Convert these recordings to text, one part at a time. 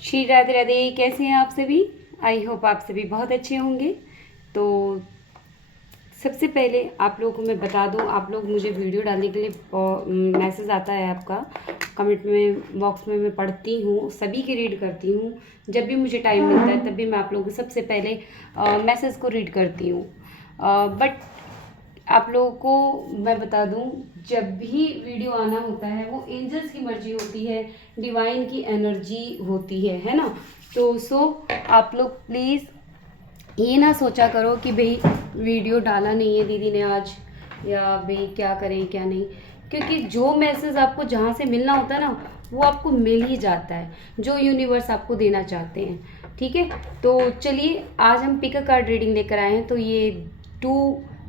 श्री राधे राधे। कैसे हैं आप सभी? आई होप आप सभी बहुत अच्छे होंगे। तो सबसे पहले आप लोगों को मैं बता दूं, आप लोग मुझे वीडियो डालने के लिए मैसेज आता है आपका कमेंट में बॉक्स में, मैं पढ़ती हूँ, सभी की रीड करती हूँ। जब भी मुझे टाइम मिलता है तब भी मैं आप लोगों को सबसे पहले मैसेज को रीड करती हूँ। बट आप लोगों को मैं बता दूं, जब भी वीडियो आना होता है वो एंजल्स की मर्जी होती है, डिवाइन की एनर्जी होती है ना। तो आप लोग प्लीज़ ये ना सोचा करो कि भाई वीडियो डाला नहीं है दीदी ने आज, या भाई क्या करें क्या नहीं, क्योंकि जो मैसेज आपको जहाँ से मिलना होता है ना वो आपको मिल ही जाता है, जो यूनिवर्स आपको देना चाहते हैं। ठीक है, तो चलिए आज हम पिक अ कार्ड रीडिंग लेकर आए हैं। तो ये 2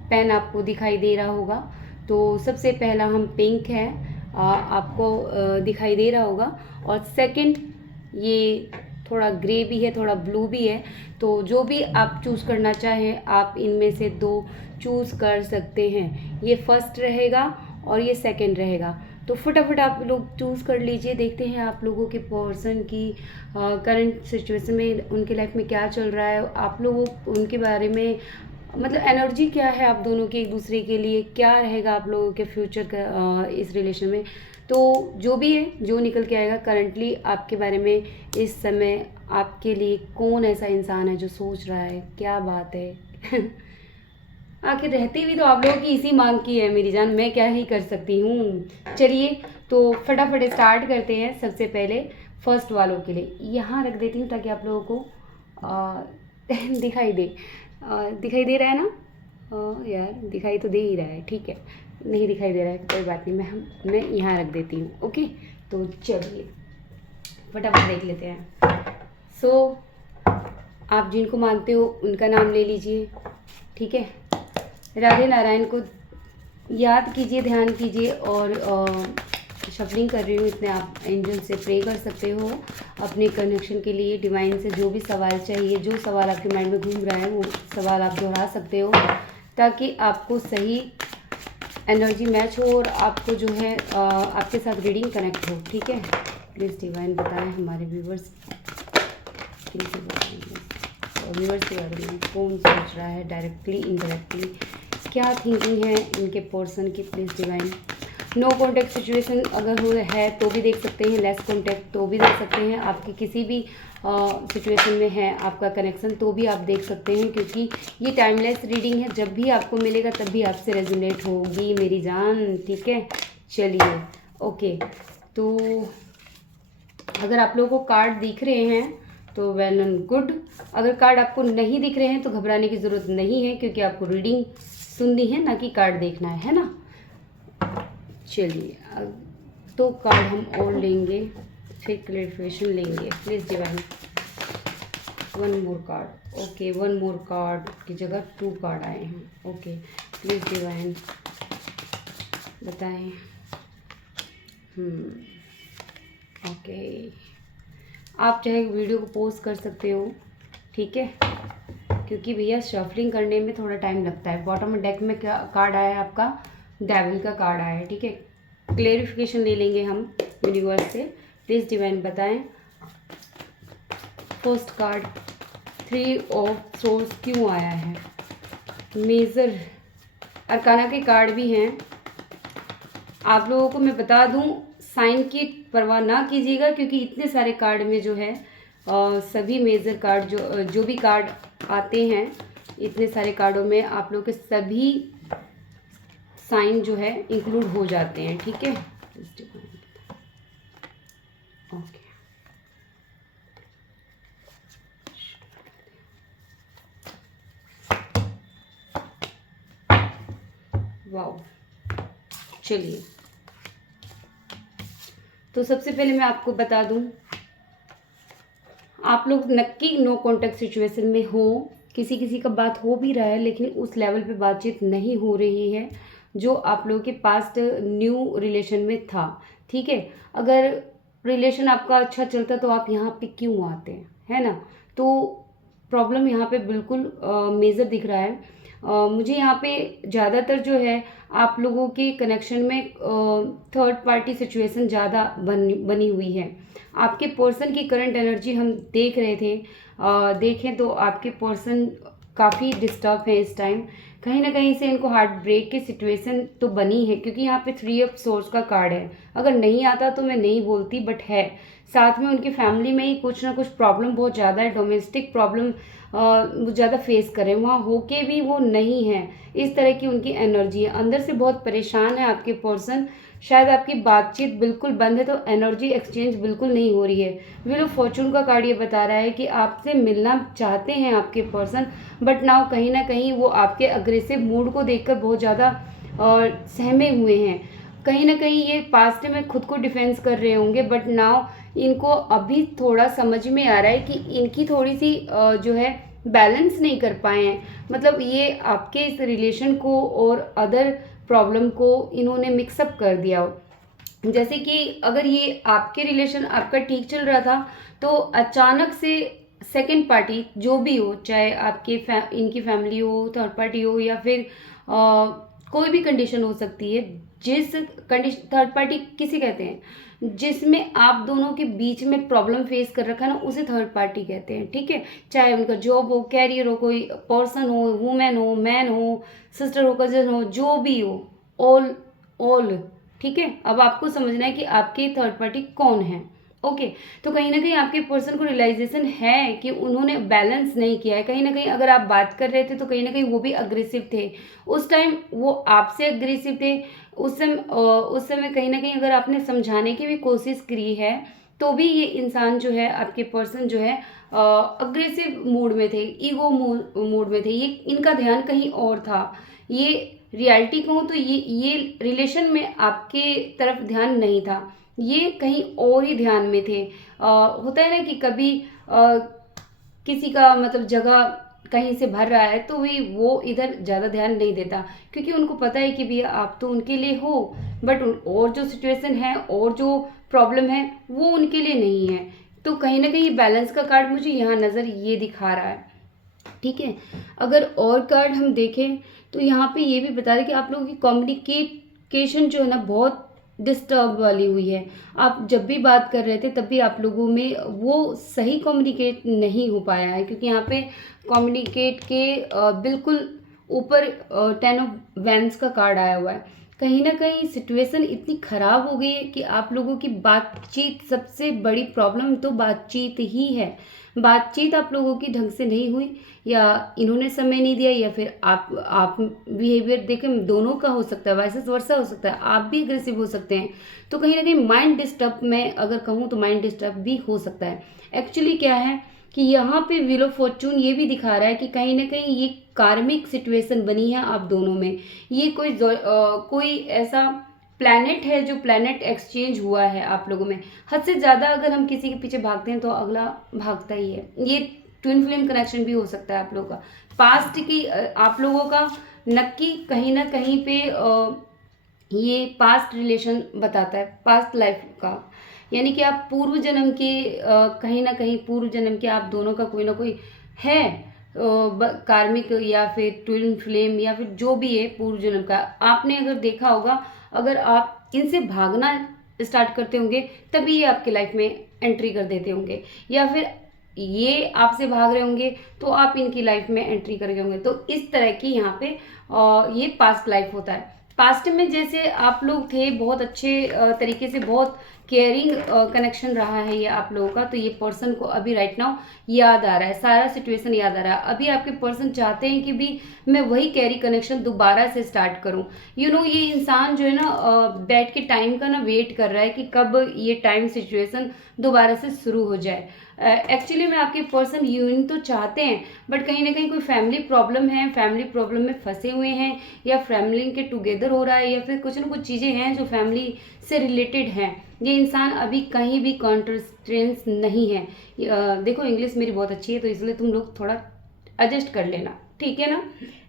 पेन आपको दिखाई दे रहा होगा। तो सबसे पहला हम पिंक है, आपको दिखाई दे रहा होगा। और सेकंड ये थोड़ा ग्रे भी है, थोड़ा ब्लू भी है। तो जो भी आप चूज़ करना चाहें आप इनमें से 2 चूज़ कर सकते हैं। ये फर्स्ट रहेगा और ये सेकंड रहेगा। तो फटाफट आप लोग चूज़ कर लीजिए। देखते हैं आप लोगों के पर्सन की करंट सिचुएशन में, उनके लाइफ में क्या चल रहा है, आप लोगों उनके बारे में, मतलब एनर्जी क्या है आप दोनों की एक दूसरे के लिए, क्या रहेगा आप लोगों के फ्यूचर का इस रिलेशन में। तो जो भी है, जो निकल के आएगा करंटली आपके बारे में, इस समय आपके लिए कौन ऐसा इंसान है जो सोच रहा है, क्या बात है। आखिर रहती भी तो आप लोगों की इसी मांग की है मेरी जान, मैं क्या ही कर सकती हूँ। चलिए तो फटाफट स्टार्ट करते हैं। सबसे पहले फर्स्ट वालों के लिए यहाँ रख देती हूँ ताकि आप लोगों को दिखाई दे। दिखाई दे रहा है ना? यार दिखाई तो दे ही रहा है, ठीक है। नहीं दिखाई दे रहा है कोई बात नहीं, मैं यहाँ रख देती हूँ। ओके, तो चलिए फटाफट देख लेते हैं। आप जिनको मानते हो उनका नाम ले लीजिए, ठीक है। राधे नारायण को याद कीजिए, ध्यान कीजिए। और शफलिंग कर रही हूँ, इतने आप एंजल से प्रे कर सकते हो अपने कनेक्शन के लिए। डिवाइन से जो भी सवाल चाहिए, जो सवाल आपके माइंड में घूम रहा है वो सवाल आप दोहरा सकते हो, ताकि आपको सही एनर्जी मैच हो और आपको जो है आपके साथ रीडिंग कनेक्ट हो। ठीक है, प्लीज़ डिवाइन बताएं हमारे व्यूवर्स व्यूवर्स के बारे में कौन सोच रहा है, डायरेक्टली इनडायरेक्टली क्या थिंकिंग है इनके पर्सन की। Please divine. No contact situation अगर हो है तो भी देख सकते हैं, लेस कॉन्टैक्ट तो भी देख सकते हैं, आपकी किसी भी सिचुएशन में है आपका कनेक्शन तो भी आप देख सकते हैं, क्योंकि ये टाइमलेस रीडिंग है। जब भी आपको मिलेगा तब भी आपसे रेजोनेट होगी मेरी जान, ठीक है। चलिए ओके, तो अगर आप लोगों को कार्ड दिख रहे हैं तो वेल एंड गुड। अगर कार्ड आपको नहीं दिख रहे हैं तो घबराने की ज़रूरत नहीं है, क्योंकि आपको रीडिंग सुननी है ना कि कार्ड देखना है ना। चलिए तो कार्ड हम और लेंगे, फिर क्लैरिफिकेशन लेंगे। Please divine one more card. Okay, one more card की जगह 2 कार्ड आए हैं। ओके, प्लीज़ डिवाइन बताएं। ओके, आप चाहे वीडियो को पॉज कर सकते हो, ठीक है, क्योंकि भैया शफलिंग करने में थोड़ा टाइम लगता है। बॉटम डेक में क्या कार्ड आया है आपका? डेविल का कार्ड आया है, ठीक है। क्लेरिफिकेशन ले लेंगे हम यूनिवर्स से। प्लीज़ डिवाइन बताएं फर्स्ट कार्ड 3 ऑफ सोर्स क्यों आया है। मेजर अरकाना के कार्ड भी हैं। आप लोगों को मैं बता दूं, साइन की परवाह ना कीजिएगा, क्योंकि इतने सारे कार्ड में जो है सभी मेजर कार्ड जो भी कार्ड आते हैं, इतने सारे कार्डों में आप लोग के सभी साइन जो है इंक्लूड हो जाते हैं, ठीक है। Okay, wow. चलिए तो सबसे पहले मैं आपको बता दूं, आप लोग नक्की नो कॉन्टैक्ट सिचुएशन में हो। किसी किसी का बात हो भी रहा है लेकिन उस लेवल पे बातचीत नहीं हो रही है जो आप लोगों के पास्ट न्यू रिलेशन में था, ठीक है। अगर रिलेशन आपका अच्छा चलता तो आप यहाँ पे क्यों आते हैं, है ना। तो प्रॉब्लम यहाँ पे बिल्कुल मेजर दिख रहा है। मुझे यहाँ पे ज़्यादातर जो है आप लोगों के कनेक्शन में थर्ड पार्टी सिचुएशन ज़्यादा बनी हुई है। आपके पर्सन की करंट एनर्जी हम देख रहे थे, देखें तो आपके पर्सन काफ़ी डिस्टर्ब है इस टाइम। कहीं ना कहीं से इनको हार्ट ब्रेक की सिचुएशन तो बनी है, क्योंकि यहाँ पे 3 ऑफ सोर्स का कार्ड है। अगर नहीं आता तो मैं नहीं बोलती, बट है। साथ में उनकी फैमिली में ही कुछ ना कुछ प्रॉब्लम बहुत ज़्यादा है, डोमेस्टिक प्रॉब्लम वो ज़्यादा फेस करें, वहाँ होके भी वो नहीं है। इस तरह की उनकी एनर्जी है, अंदर से बहुत परेशान है आपके पर्सन। शायद आपकी बातचीत बिल्कुल बंद है, तो एनर्जी एक्सचेंज बिल्कुल नहीं हो रही है। व्हील ऑफ फॉर्चून का कार्ड ये बता रहा है कि आपसे मिलना चाहते हैं आपके पर्सन, बट नाउ कहीं ना कहीं वो आपके अग्रेसिव मूड को देखकर बहुत ज़्यादा सहमे हुए हैं। कहीं ना कहीं ये पास्ट में खुद को डिफेंस कर रहे होंगे, बट नाउ इनको अभी थोड़ा समझ में आ रहा है कि इनकी थोड़ी सी जो है बैलेंस नहीं कर पाए हैं। मतलब ये आपके इस रिलेशन को और अदर प्रॉब्लम को इन्होंने मिक्सअप कर दिया हो। जैसे कि अगर ये आपके रिलेशन आपका ठीक चल रहा था, तो अचानक से सेकंड पार्टी जो भी हो, चाहे आपके इनकी फैमिली हो, थर्ड पार्टी हो, या फिर कोई भी कंडीशन हो सकती है। जिस कंडीशन थर्ड पार्टी किसे कहते हैं, जिसमें आप दोनों के बीच में प्रॉब्लम फेस कर रखा है ना, उसे थर्ड पार्टी कहते हैं। ठीक है, चाहे उनका जॉब हो, कैरियर हो, कोई पर्सन हो, वुमेन हो, मैन हो, सिस्टर हो, कजन हो, जो भी हो, ऑल ऑल। ठीक है, अब आपको समझना है कि आपके थर्ड पार्टी कौन है। ओके, तो कहीं ना कहीं आपके पर्सन को रियलाइजेशन है कि उन्होंने बैलेंस नहीं किया है। कहीं ना कहीं अगर आप बात कर रहे थे तो कहीं ना कहीं वो भी अग्रेसिव थे उस टाइम, वो आपसे अग्रेसिव थे उस समय कहीं ना कहीं अगर आपने समझाने की भी कोशिश करी है, तो भी ये इंसान जो है, आपके पर्सन जो है, अग्रेसिव मूड में थे, ईगो मूड में थे। ये इनका ध्यान कहीं और था। ये रियलिटी कहूँ तो ये रिलेशन में आपके तरफ ध्यान नहीं था, ये कहीं और ही ध्यान में थे। होता है ना कि कभी किसी का मतलब जगह कहीं से भर रहा है, तो भी वो इधर ज़्यादा ध्यान नहीं देता, क्योंकि उनको पता है कि भैया आप तो उनके लिए हो, बट और जो सिचुएशन है और जो प्रॉब्लम है वो उनके लिए नहीं है। तो कहीं ना कहीं बैलेंस का कार्ड मुझे यहाँ नज़र ये दिखा रहा है। ठीक है, अगर और कार्ड हम देखें तो यहाँ पे ये भी बता रहे कि आप लोगों की कम्युनिकेशन जो है ना बहुत डिस्टर्ब वाली हुई है। आप जब भी बात कर रहे थे तब भी आप लोगों में वो सही कम्युनिकेट नहीं हो पाया है, क्योंकि यहाँ पे कम्युनिकेट के बिल्कुल ऊपर 10 ऑफ वैंस का कार्ड आया हुआ है। कहीं ना कहीं सिचुएशन इतनी ख़राब हो गई है कि आप लोगों की बातचीत, सबसे बड़ी प्रॉब्लम तो बातचीत ही है। बातचीत आप लोगों की ढंग से नहीं हुई, या इन्होंने समय नहीं दिया, या फिर आप बिहेवियर देखें, दोनों का हो सकता है, वैसे वर्षा हो सकता है, आप भी अग्रेसिव हो सकते हैं। तो कहीं ना कहीं माइंड डिस्टर्ब, मैं अगर कहूँ तो माइंड डिस्टर्ब भी हो सकता है। एक्चुअली क्या है कि यहाँ पे व्हील ऑफ फॉर्चून ये भी दिखा रहा है कि कहीं ना कहीं ये कार्मिक सिचुएशन बनी है आप दोनों में। ये कोई ऐसा प्लैनेट है जो प्लैनेट एक्सचेंज हुआ है आप लोगों में। हद से ज़्यादा अगर हम किसी के पीछे भागते हैं तो अगला भागता ही है। ये ट्विन फ्लेम कनेक्शन भी हो सकता है आप लोगों का। पास्ट की आप लोगों का नक्की कहीं ना कहीं पे ये पास्ट रिलेशन बताता है, पास्ट लाइफ का। यानी कि आप पूर्व जन्म के कहीं ना कहीं पूर्व जन्म के आप दोनों का कोई ना कोई है, कार्मिक या फिर ट्विन फ्लेम या फिर जो भी है पूर्व जन्म का। आपने अगर देखा होगा, अगर आप इनसे भागना स्टार्ट करते होंगे तभी ये आपके लाइफ में एंट्री कर देते होंगे, या फिर ये आपसे भाग रहे होंगे तो आप इनकी लाइफ में एंट्री कर गए होंगे। तो इस तरह की यहाँ पे ये पास्ट लाइफ होता है। पास्ट में जैसे आप लोग थे, बहुत अच्छे तरीके से, बहुत केयरिंग कनेक्शन रहा है ये आप लोगों का, तो ये पर्सन को अभी राइट नाउ याद आ रहा है, सारा सिचुएशन याद आ रहा है। अभी आपके पर्सन चाहते हैं कि भी मैं वही कैरी कनेक्शन दोबारा से स्टार्ट करूं। ये इंसान जो है ना बैठ के टाइम का ना वेट कर रहा है कि कब ये टाइम सिचुएशन दोबारा से शुरू हो जाए। एक्चुअली में आपके पर्सन यूनियन तो चाहते हैं, बट कहीं ना कहीं कोई फैमिली प्रॉब्लम है, फैमिली प्रॉब्लम में फंसे हुए हैं, या फैमिली के टुगेदर हो रहा है, या फिर कुछ ना कुछ चीज़ें हैं जो फैमिली से रिलेटेड हैं। ये इंसान अभी कहीं भी कॉन्ट्रेंस नहीं है। देखो इंग्लिश मेरी बहुत अच्छी है, तो इसलिए तुम लोग थोड़ा एडजस्ट कर लेना, ठीक है ना।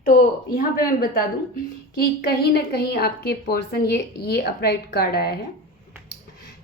तो यहाँ पे मैं बता दूँ कि कहीं ना कहीं आपके पर्सन, ये अपराइट कार्ड आया है,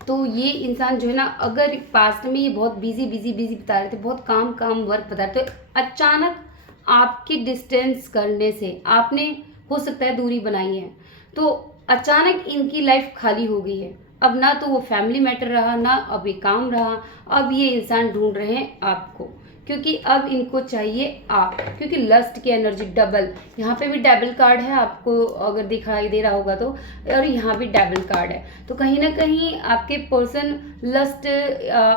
तो ये इंसान जो है ना, अगर पास्ट में ये बहुत बिजी बता रहे थे, बहुत काम वर्क बता रहे थे, अचानक आपकी डिस्टेंस करने से, आपने हो सकता है दूरी बनाई है, तो अचानक इनकी लाइफ खाली हो गई है। अब ना तो वो फैमिली मैटर रहा, ना अब ये काम रहा, अब ये इंसान ढूंढ रहे हैं आपको, क्योंकि अब इनको चाहिए आप, क्योंकि लस्ट की एनर्जी डबल, यहाँ पे भी डबल कार्ड है आपको अगर दिखाई दे रहा होगा तो, और यहाँ भी डबल कार्ड है। तो कहीं ना कहीं आपके पर्सन लस्ट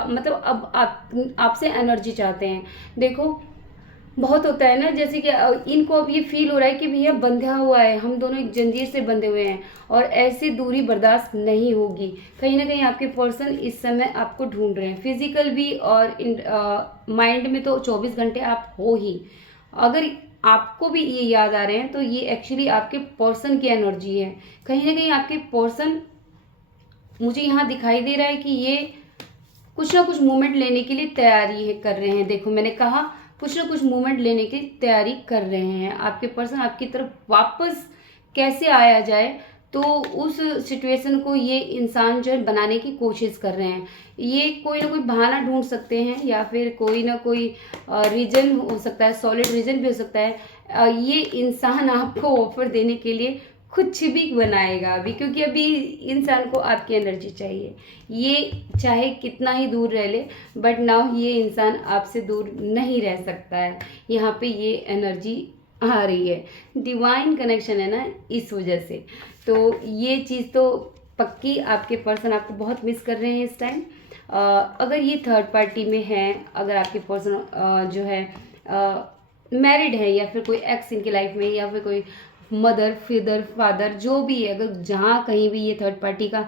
मतलब अब आपसे एनर्जी चाहते हैं। देखो बहुत होता है ना, जैसे कि इनको अब ये फील हो रहा है कि भैया बंधा हुआ है, हम दोनों एक जंजीर से बंधे हुए हैं और ऐसी दूरी बर्दाश्त नहीं होगी। कहीं ना कहीं आपके पर्सन इस समय आपको ढूंढ रहे हैं, फिजिकल भी और माइंड में तो 24 घंटे आप हो ही। अगर आपको भी ये याद आ रहे हैं तो ये एक्चुअली आपके पर्सन की एनर्जी है। कहीं ना कहीं आपके पर्सन, मुझे यहाँ दिखाई दे रहा है कि ये कुछ ना कुछ मूवमेंट लेने के लिए तैयारी कर रहे हैं। देखो मैंने कहा कुछ ना कुछ मूवमेंट लेने की तैयारी कर रहे हैं। आपके पर्सन आपकी तरफ वापस कैसे आया जाए, तो उस सिचुएशन को ये इंसान जो है बनाने की कोशिश कर रहे हैं। ये कोई ना कोई बहाना ढूंढ सकते हैं या फिर कोई ना कोई रीजन हो सकता है, सॉलिड रीजन भी हो सकता है। ये इंसान आपको ऑफर देने के लिए कुछ भी बनाएगा अभी, क्योंकि अभी इंसान को आपकी एनर्जी चाहिए। ये चाहे कितना ही दूर रह ले, बट नाउ ये इंसान आपसे दूर नहीं रह सकता है। यहाँ पे ये एनर्जी आ रही है, डिवाइन कनेक्शन है ना, इस वजह से। तो ये चीज़ तो पक्की, आपके पर्सन आपको बहुत मिस कर रहे हैं इस टाइम। अगर ये थर्ड पार्टी में है, अगर आपके पर्सन जो है मैरिड है या फिर कोई एक्स इनकी लाइफ में, या फिर कोई मदर फादर जो भी है, अगर जहाँ कहीं भी ये थर्ड पार्टी का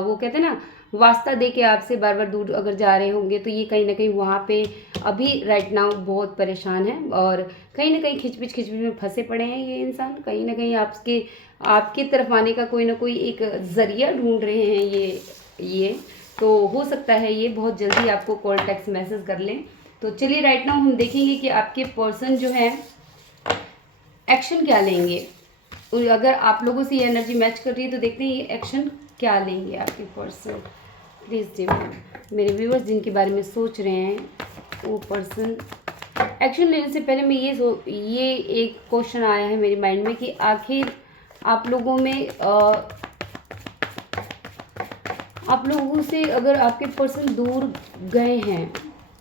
वो कहते हैं ना वास्ता दे के आपसे बार बार दूर अगर जा रहे होंगे, तो ये कहीं ना कहीं वहाँ पे अभी राइट नाउ बहुत परेशान है और कहीं ना कहीं खिचपिच में फंसे पड़े हैं। ये इंसान कहीं ना कहीं आपके तरफ आने का कोई ना कोई एक जरिया ढूंढ रहे हैं। ये तो हो सकता है ये बहुत जल्दी आपको कॉल टेक्स्ट मैसेज कर लें। तो चलिए राइट नाउ हम देखेंगे कि आपके पर्सन जो है एक्शन क्या लेंगे। अगर आप लोगों से ये एनर्जी मैच कर रही है तो देखते हैं ये एक्शन क्या लेंगे आपके पर्सन। प्लीज़ जी, मेरे व्यूअर्स जिनके बारे में सोच रहे हैं वो पर्सन एक्शन लेने से पहले मैं ये एक क्वेश्चन आया है मेरे माइंड में कि आखिर आप लोगों में आप लोगों से अगर आपके पर्सन दूर गए हैं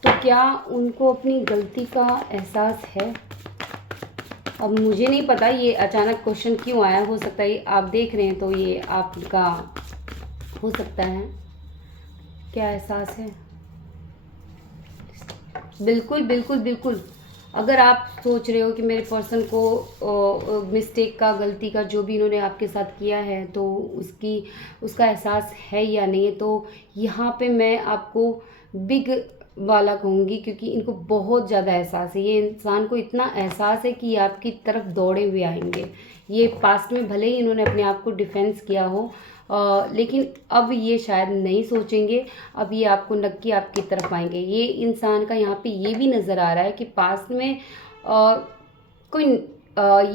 तो क्या उनको अपनी गलती का एहसास है। अब मुझे नहीं पता ये अचानक क्वेश्चन क्यों आया, हो सकता है आप देख रहे हैं तो ये आपका हो सकता है। क्या एहसास है? बिल्कुल बिल्कुल बिल्कुल। अगर आप सोच रहे हो कि मेरे पर्सन को मिस्टेक का, गलती का जो भी इन्होंने आपके साथ किया है तो उसका एहसास है या नहीं है, तो यहाँ पे मैं आपको बिग वाला कहूँगी, क्योंकि इनको बहुत ज़्यादा एहसास है। ये इंसान को इतना एहसास है कि ये आपकी तरफ दौड़े हुए आएंगे। ये पास्ट में भले ही इन्होंने अपने आप को डिफेंस किया हो, लेकिन अब ये शायद नहीं सोचेंगे, अब ये आपको नक्की आपकी तरफ आएंगे। ये इंसान का यहाँ पे ये भी नज़र आ रहा है कि पास्ट में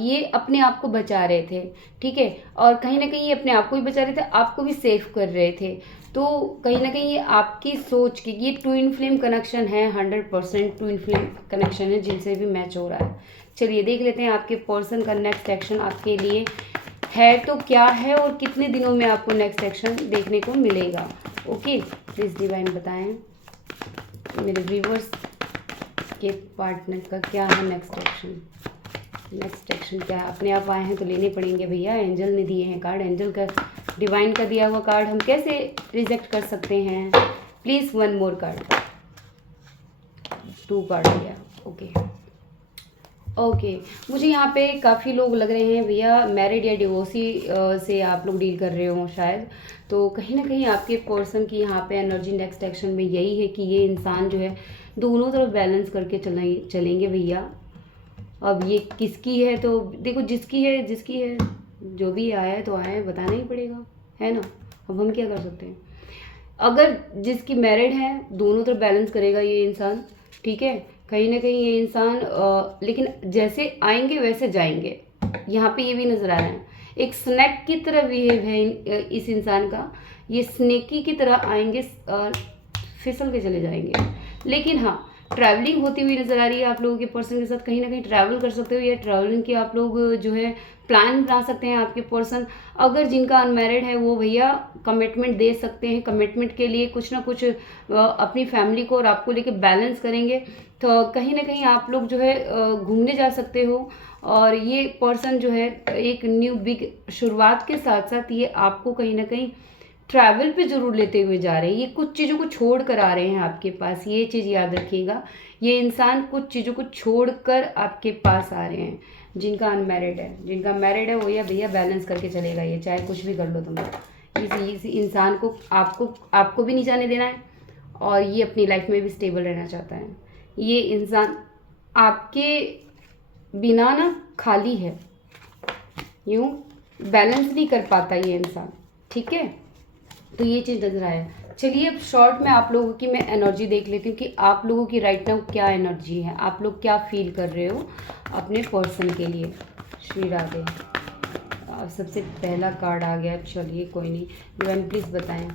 ये अपने आप को बचा रहे थे, ठीक है, और कहीं ना कहीं ये अपने आप को भी बचा रहे थे, आपको भी सेफ कर रहे थे। तो कहीं ना कहीं ये आपकी सोच की, ये ट्विन फ्लेम कनेक्शन है, 100% ट्विन फ्लेम कनेक्शन है जिनसे भी मैच हो रहा है। चलिए देख लेते हैं आपके पर्सन का नेक्स्ट एक्शन आपके लिए है तो क्या है, और कितने दिनों में आपको नेक्स्ट एक्शन देखने को मिलेगा। ओके, प्लीज़ डिवाइन बताएं मेरे व्यूवर्स के पार्टनर का क्या है नेक्स्ट एक्शन। नेक्स्ट एक्शन क्या है? अपने आप आए हैं तो लेने पड़ेंगे भैया, एंजल ने दिए हैं कार्ड, एंजल का डिवाइन का दिया हुआ कार्ड हम कैसे रिजेक्ट कर सकते हैं। Please one more card, 2 card दिया। ओके, मुझे यहाँ पे काफ़ी लोग लग रहे हैं भैया मैरिड या डिवोर्सी से आप लोग डील कर रहे हो शायद। तो कहीं ना कहीं आपके पर्सन की यहाँ पे एनर्जी नेक्स्ट एक्शन में यही है कि ये इंसान जो है दोनों तरफ बैलेंस करके चलेंगे भैया। अब ये किसकी है तो देखो, जिसकी है जो भी आया है तो आया है, बताना ही पड़ेगा, है ना। अब हम क्या कर सकते हैं। अगर जिसकी मैरिड है दोनों तरफ बैलेंस करेगा ये इंसान, ठीक है। कहीं ना कहीं ये इंसान लेकिन जैसे आएंगे वैसे जाएंगे, यहाँ पे ये भी नज़र आ रहा है। एक स्नैक की तरह बिहेव है इस इंसान का, ये स्नेकी की तरह आएंगे, फिसल के चले जाएंगे। लेकिन हाँ, ट्रैवलिंग होती हुई नज़र आ रही है आप लोगों के पर्सन के साथ। कहीं ना कहीं ट्रैवल कर सकते हो या ट्रैवलिंग की आप लोग जो है प्लान बना सकते हैं आपके पर्सन। अगर जिनका अनमैरिड है वो भैया कमिटमेंट दे सकते हैं, कमिटमेंट के लिए कुछ ना कुछ अपनी फैमिली को और आपको लेके बैलेंस करेंगे। तो कहीं ना कहीं आप लोग जो है घूमने जा सकते हो। और ये पर्सन जो है एक न्यू बिग शुरुआत के साथ साथ ये आपको कहीं ना कहीं ट्रैवल पे जरूर लेते हुए जा रहे हैं। ये कुछ चीज़ों को छोड़ कर आ रहे हैं आपके पास, ये चीज़ याद रखिएगा। ये इंसान कुछ चीज़ों को छोड़ कर आपके पास आ रहे हैं। जिनका अनमैरिड है, जिनका मैरिड है वो ये भैया बैलेंस करके चलेगा, ये चाहे कुछ भी कर लो तुम। इस इंसान को आपको भी नहीं जाने देना है और ये अपनी लाइफ में भी स्टेबल रहना चाहता है। ये इंसान आपके बिना ना खाली है, यूँ बैलेंस नहीं कर पाता ये इंसान, ठीक है। तो ये चीज़ नजर आया। चलिए अब शॉर्ट में आप लोगों की मैं एनर्जी देख लेती हूँ कि आप लोगों की राइट नाउ क्या एनर्जी है, आप लोग क्या फील कर रहे हो अपने पर्सन के लिए। श्री राधे। सबसे पहला कार्ड आ गया, चलिए कोई नहीं। डिवाइन प्लीज़ बताएं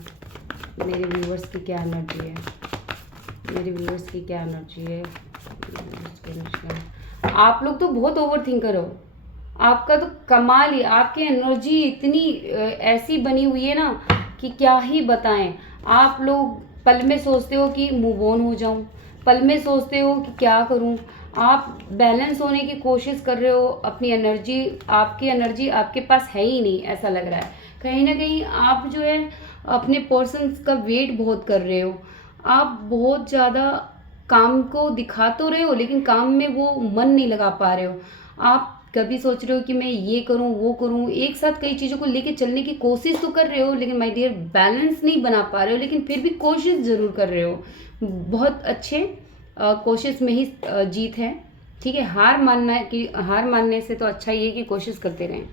मेरे व्यूवर्स की क्या एनर्जी है, मेरे व्यूवर्स की क्या एनर्जी है। आप लोग तो बहुत ओवर थिंकर हो, आपका तो कमाल ही, आपकी एनर्जी इतनी ऐसी बनी हुई है ना कि क्या ही बताएं। आप लोग पल में सोचते हो कि मूव ऑन हो जाऊं, पल में सोचते हो कि क्या करूं। आप बैलेंस होने की कोशिश कर रहे हो अपनी एनर्जी, आपकी एनर्जी आपके पास है ही नहीं ऐसा लग रहा है। कहीं ना कहीं आप जो है अपने पर्सन का वेट बहुत कर रहे हो। आप बहुत ज़्यादा काम को दिखा तो रहे हो लेकिन काम में वो मन नहीं लगा पा रहे हो। आप कभी सोच रहे हो कि मैं ये करूं वो करूं, एक साथ कई चीज़ों को लेके चलने की कोशिश तो कर रहे हो लेकिन माय डियर बैलेंस नहीं बना पा रहे हो, लेकिन फिर भी कोशिश ज़रूर कर रहे हो। बहुत अच्छे, कोशिश में ही जीत है, ठीक है। हार मानने से तो अच्छा ये है कि कोशिश करते रहें।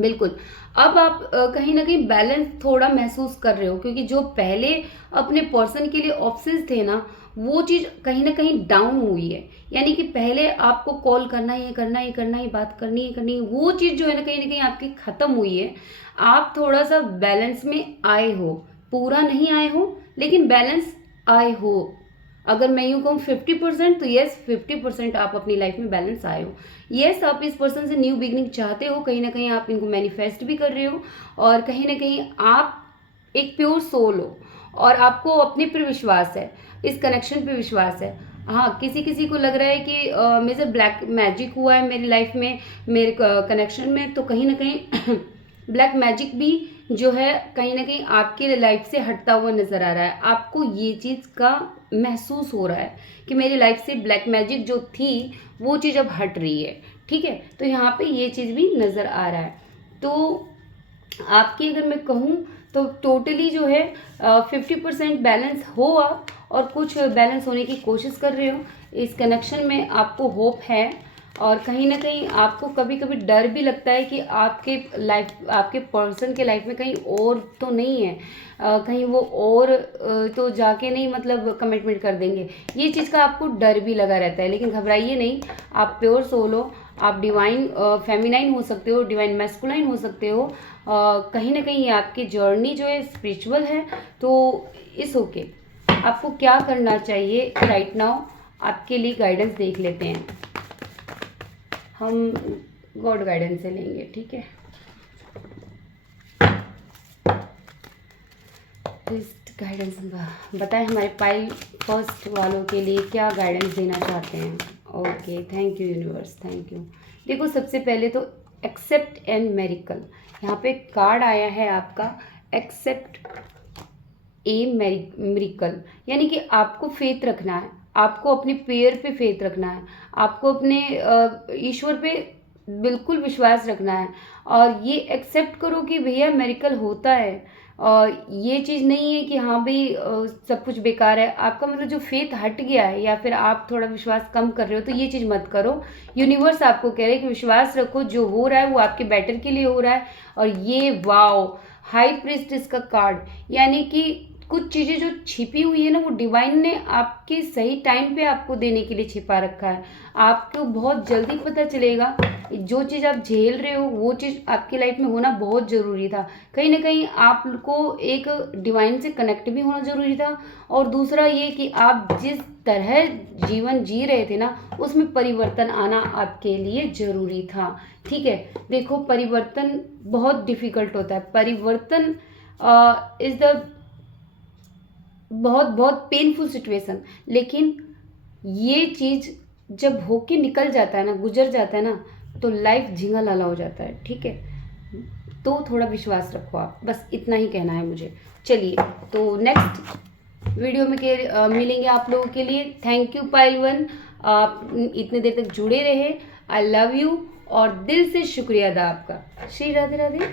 बिल्कुल। अब आप कहीं ना कहीं बैलेंस थोड़ा महसूस कर रहे हो क्योंकि जो पहले अपने पर्सन के लिए ऑप्शंस थे ना वो चीज़ कहीं ना कहीं डाउन हुई है। यानी कि पहले आपको कॉल करना ही करना ही करना ही, बात करनी ही वो चीज़ जो है ना कहीं आपकी ख़त्म हुई है। आप थोड़ा सा बैलेंस में आए हो, पूरा नहीं आए हो लेकिन बैलेंस आए हो। अगर मैं यूँ कहूँ 50% तो यस 50% आप अपनी लाइफ में बैलेंस आए हो। यस आप इस पर्सन से न्यू बिगनिंग चाहते हो, कहीं ना कहीं आप इनको मैनिफेस्ट भी कर रहे हो और कहीं ना कहीं आप एक प्योर सोल हो और आपको अपने पर विश्वास है, इस कनेक्शन पे विश्वास है। हाँ किसी किसी को लग रहा है कि मेरे ब्लैक मैजिक हुआ है मेरी लाइफ में, मेरे कनेक्शन में, तो कहीं ना कहीं ब्लैक मैजिक भी जो है कहीं ना कहीं आपकी लाइफ से हटता हुआ नज़र आ रहा है। आपको ये चीज़ का महसूस हो रहा है कि मेरी लाइफ से ब्लैक मैजिक जो थी वो चीज़ अब हट रही है, ठीक है। तो यहाँ पे ये चीज़ भी नज़र आ रहा है। तो आपकी अगर मैं कहूँ तो टोटली जो है 50% बैलेंस हो आप और कुछ बैलेंस होने की कोशिश कर रहे हो। इस कनेक्शन में आपको होप है और कहीं ना कहीं आपको कभी कभी डर भी लगता है कि आपके पर्सन के लाइफ में कहीं और तो नहीं है, कहीं वो और तो जाके नहीं मतलब कमिटमेंट कर देंगे। ये चीज़ का आपको डर भी लगा रहता है लेकिन घबराइए नहीं, आप प्योर सोल हो, आप डिवाइन फेमिनाइन हो सकते हो, डिवाइन मैस्कुलाइन हो सकते हो। कहीं ना कहीं आपकी जर्नी जो है स्पिरिचुअल है। तो इस ओके आपको क्या करना चाहिए राइट नाउ, आपके लिए गाइडेंस देख लेते हैं हम, गॉड गाइडेंस से लेंगे, ठीक है। गाइडेंस बताएं हमारे पाइल फर्स्ट वालों के लिए क्या गाइडेंस देना चाहते हैं। Okay thank you universe, thank you. देखो सबसे पहले तो एक्सेप्ट एंड मेरिकल, यहाँ पे कार्ड आया है आपका एक्सेप्ट ए मेरिकल, यानी कि आपको फेथ रखना है, आपको अपने पेयर पे फेथ रखना है, आपको अपने ईश्वर पे बिल्कुल विश्वास रखना है और ये एक्सेप्ट करो कि भैया मेरिकल होता है। और ये चीज़ नहीं है कि हाँ भाई सब कुछ बेकार है, आपका मतलब जो फेथ हट गया है या फिर आप थोड़ा विश्वास कम कर रहे हो तो ये चीज़ मत करो। यूनिवर्स आपको कह रहे हैं कि विश्वास रखो, जो हो रहा है वो आपके बेटर के लिए हो रहा है। और ये वाओ हाई प्रीस्टेस का कार्ड, यानी कि कुछ चीज़ें जो छिपी हुई है ना, वो डिवाइन ने आपके सही टाइम पे आपको देने के लिए छिपा रखा है। आपको बहुत जल्दी पता चलेगा, जो चीज़ आप झेल रहे हो वो चीज़ आपकी लाइफ में होना बहुत ज़रूरी था। कहीं ना कहीं आपको एक डिवाइन से कनेक्ट भी होना ज़रूरी था, और दूसरा ये कि आप जिस तरह जीवन जी रहे थे ना, उसमें परिवर्तन आना आपके लिए ज़रूरी था। ठीक है, देखो परिवर्तन बहुत डिफ़िकल्ट होता है। परिवर्तन इज़ द बहुत बहुत पेनफुल सिचुएशन, लेकिन ये चीज़ जब होके निकल जाता है ना, गुजर जाता है ना, तो लाइफ झींगा लाला हो जाता है। ठीक है, तो थोड़ा विश्वास रखो आप, बस इतना ही कहना है मुझे। चलिए, तो नेक्स्ट वीडियो में मिलेंगे आप लोगों के लिए। थैंक यू पाइल वन, आप इतने देर तक जुड़े रहे। आई लव यू, और दिल से शुक्रिया अदा आपका। श्री राधे राधे।